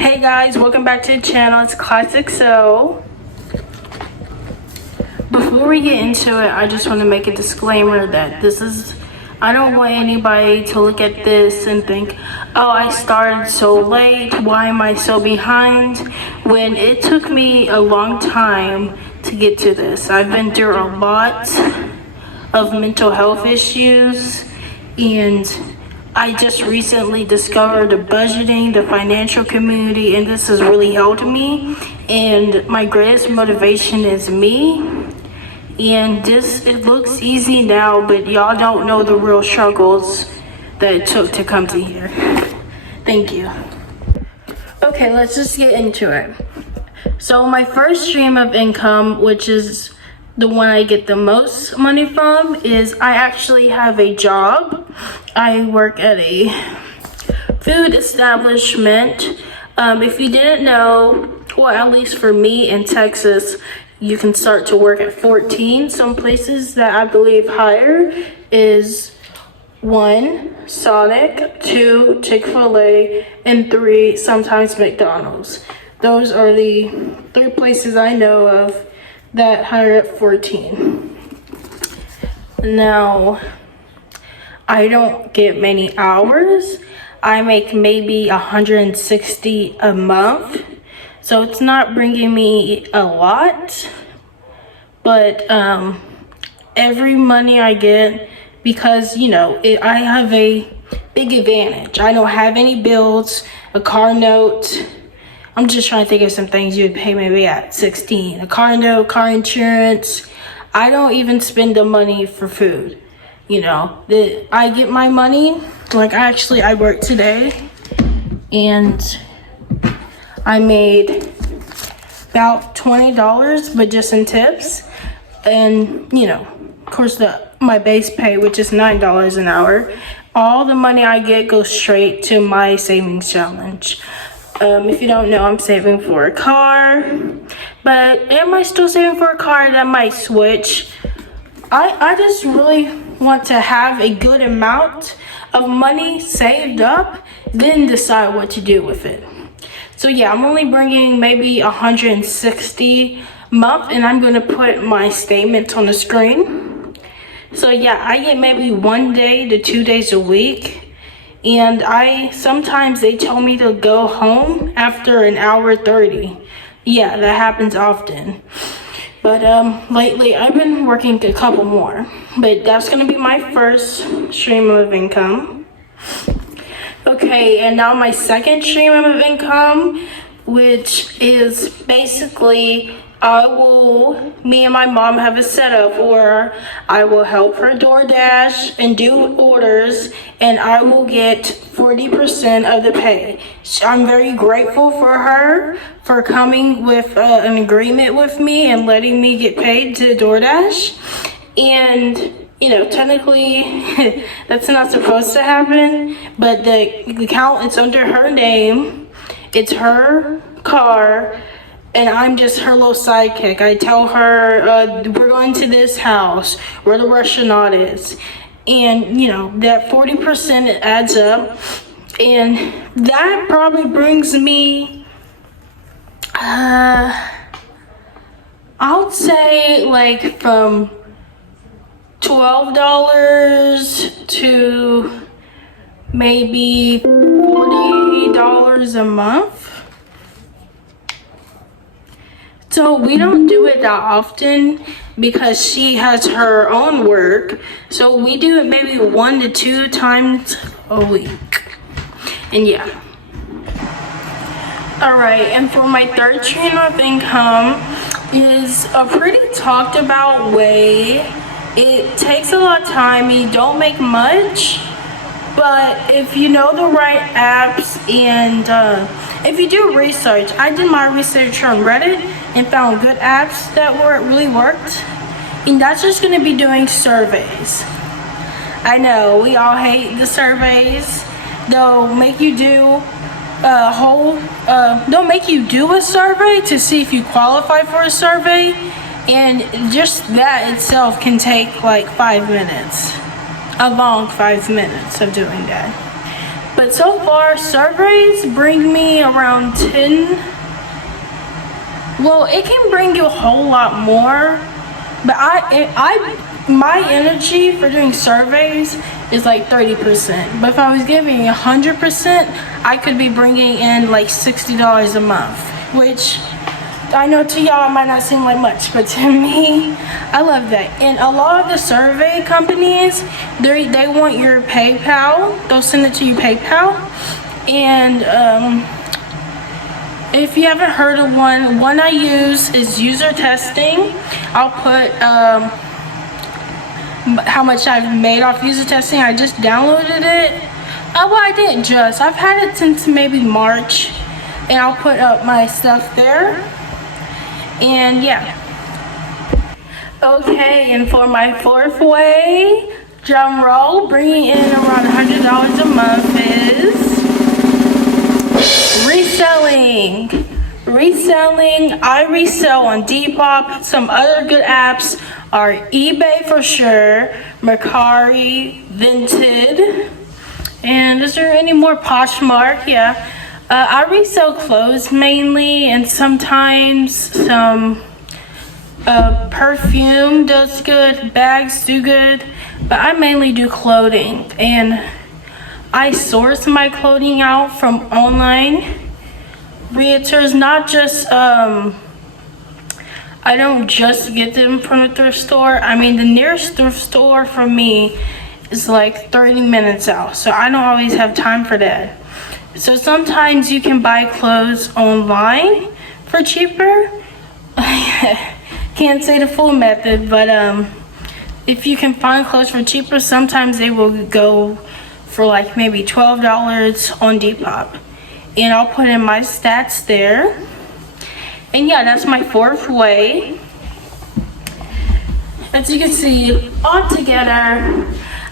Hey guys, welcome back to the channel. It's Classic So. Before we get into it, I just want to make a disclaimer that I don't want anybody to look at this and think, oh, I started so late, why am I so behind? When it took me a long time to get to this. I've been through a lot of mental health issues, and I just recently discovered the budgeting, the financial community, and this has really helped me. And my greatest motivation is me. And it looks easy now, but y'all don't know the real struggles that it took to come to here. Thank you. Okay, let's just get into it. So my first stream of income, which is the one I get the most money from, is I actually have a job. I work at a food establishment. If you didn't know, well, at least for me in Texas, you can start to work at 14. Some places that I believe higher is 1, Sonic, 2, Chick-fil-A, and 3, sometimes McDonald's. Those are the 3 places I know of that hire at 14. Now, I don't get many hours. I make maybe 160 a month. So it's not bringing me a lot, but every money I get, because I have a big advantage. I don't have any bills, a car note. I'm just trying to think of some things you would pay maybe at 16. A car note, car insurance. I don't even spend the money for food. I get my money. Like I worked today, and I made about $20, but just in tips. And, of course, my base pay, which is $9 an hour. All the money I get goes straight to my savings challenge. If you don't know, I'm saving for a car. But am I still saving for a car? That might switch. I just really want to have a good amount of money saved up, then decide what to do with it. So yeah, I'm only bringing maybe 160 a month, and I'm gonna put my statements on the screen. So yeah, I get maybe 1 day to 2 days a week, and sometimes they tell me to go home after an hour 30. Yeah, that happens often. But lately I've been working a couple more, but that's gonna be my first stream of income. Okay, and now my second stream of income, which is basically me and my mom have a setup where I will help her DoorDash and do orders, and I will get 40% of the pay. I'm very grateful for her for coming with an agreement with me and letting me get paid to DoorDash. And technically that's not supposed to happen, but the account, it's under her name, it's her car, and I'm just her little sidekick. I tell her, we're going to this house where the restaurant is, and that 40% it adds up, and that probably brings me I would say like from $12 to maybe $40 a month. So we don't do it that often because she has her own work. So we do it maybe 1 to 2 times a week. And yeah. Alright, and for my third stream of income is a pretty talked about way. It takes a lot of time, you don't make much, but if you know the right apps and if you do research, I did my research on Reddit and found good apps that really worked, and that's just going to be doing surveys. I know, we all hate the surveys. They'll make you do they'll make you do a survey to see if you qualify for a survey. And just that itself can take like 5 minutes, a long 5 minutes of doing that. But so far, surveys bring me around 10. Well, it can bring you a whole lot more, but my energy for doing surveys is like 30%. But if I was giving 100%, I could be bringing in like $60 a month, which I know to y'all might not seem like much, but to me, I love that. And a lot of the survey companies, they want your PayPal. They'll send it to you PayPal. And if you haven't heard of one I use is user testing. I'll put how much I've made off user testing. I just downloaded it. Well, I didn't just. I've had it since maybe March, and I'll put up my stuff there. And yeah. Okay, and for my fourth way, drum roll, bringing in around $100 a month is reselling. I resell on Depop. Some other good apps are eBay for sure, Mercari, Vinted, and is there any more? Poshmark, yeah. I resell clothes mainly, and sometimes some perfume does good, bags do good, but I mainly do clothing, and I source my clothing out from online realtors, not just I don't just get them from the thrift store. I mean, the nearest thrift store for me is like 30 minutes out, so I don't always have time for that. So sometimes you can buy clothes online for cheaper. Can't say the full method, but if you can find clothes for cheaper, sometimes they will go for like maybe $12 on Depop. And I'll put in my stats there. And yeah, that's my fourth way. As you can see, altogether,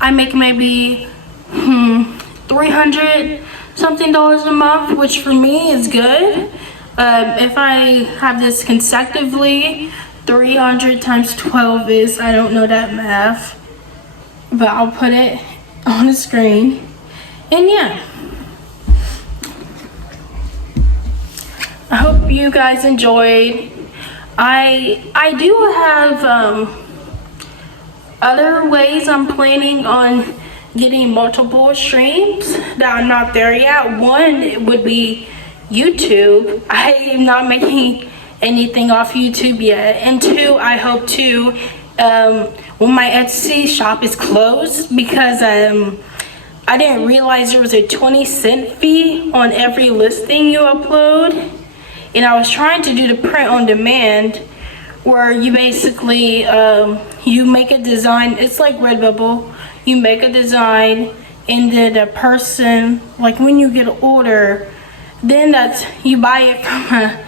I make maybe $300 something a month, which for me is good. If I have this consecutively, 300 times 12 is, I don't know that math, but I'll put it on the screen. And yeah, I hope you guys enjoyed. I do have other ways I'm planning on getting multiple streams that I'm not there yet. One would be YouTube. I am not making anything off YouTube yet. And two, I hope to, when my Etsy shop is closed, because I didn't realize there was a 20-cent fee on every listing you upload. And I was trying to do the print on demand, where you basically, you make a design. It's like Redbubble. You make a design, and then the person, like when you get an order, then that's, you buy it from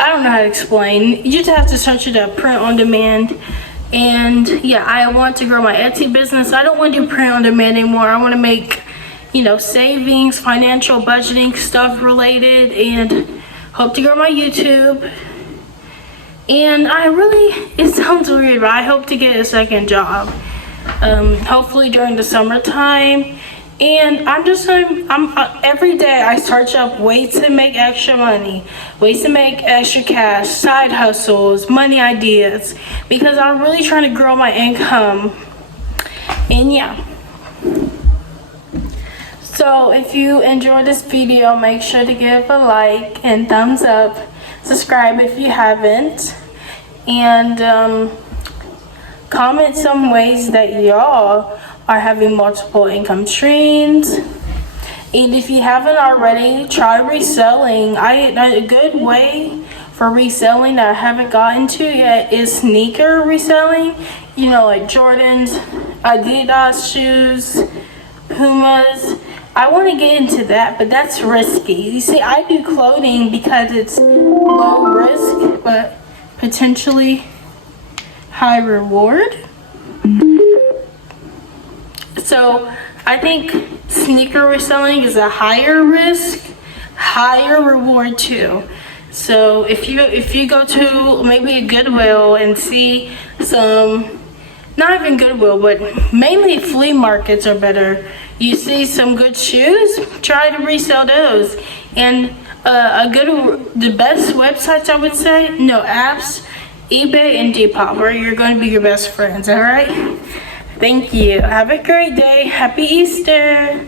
I don't know how to explain. You just have to search it up, print on demand. And yeah, I want to grow my Etsy business. I don't want to do print on demand anymore. I want to make, savings, financial budgeting stuff related, and hope to grow my YouTube. And it sounds weird, but I hope to get a second job. Hopefully during the summertime. And I'm every day I search up ways to make extra money, ways to make extra cash, side hustles, money ideas, because I'm really trying to grow my income. And yeah. So if you enjoyed this video, make sure to give a like and thumbs up. Subscribe if you haven't. And comment some ways that y'all are having multiple income streams. And if you haven't already, try reselling. A good way for reselling that I haven't gotten to yet is sneaker reselling. Like Jordans, Adidas shoes, Pumas. I want to get into that, but that's risky. You see, I do clothing because it's low risk, but potentially high reward. So I think sneaker reselling is a higher risk, higher reward too. So if you go to maybe a Goodwill and see some, not even Goodwill, but mainly flea markets are better. you see some good shoes, try to resell those. And the best websites, I would say, no, apps, eBay and Depop, where you're going to be your best friends. All right. Thank you. Have a great day. Happy Easter.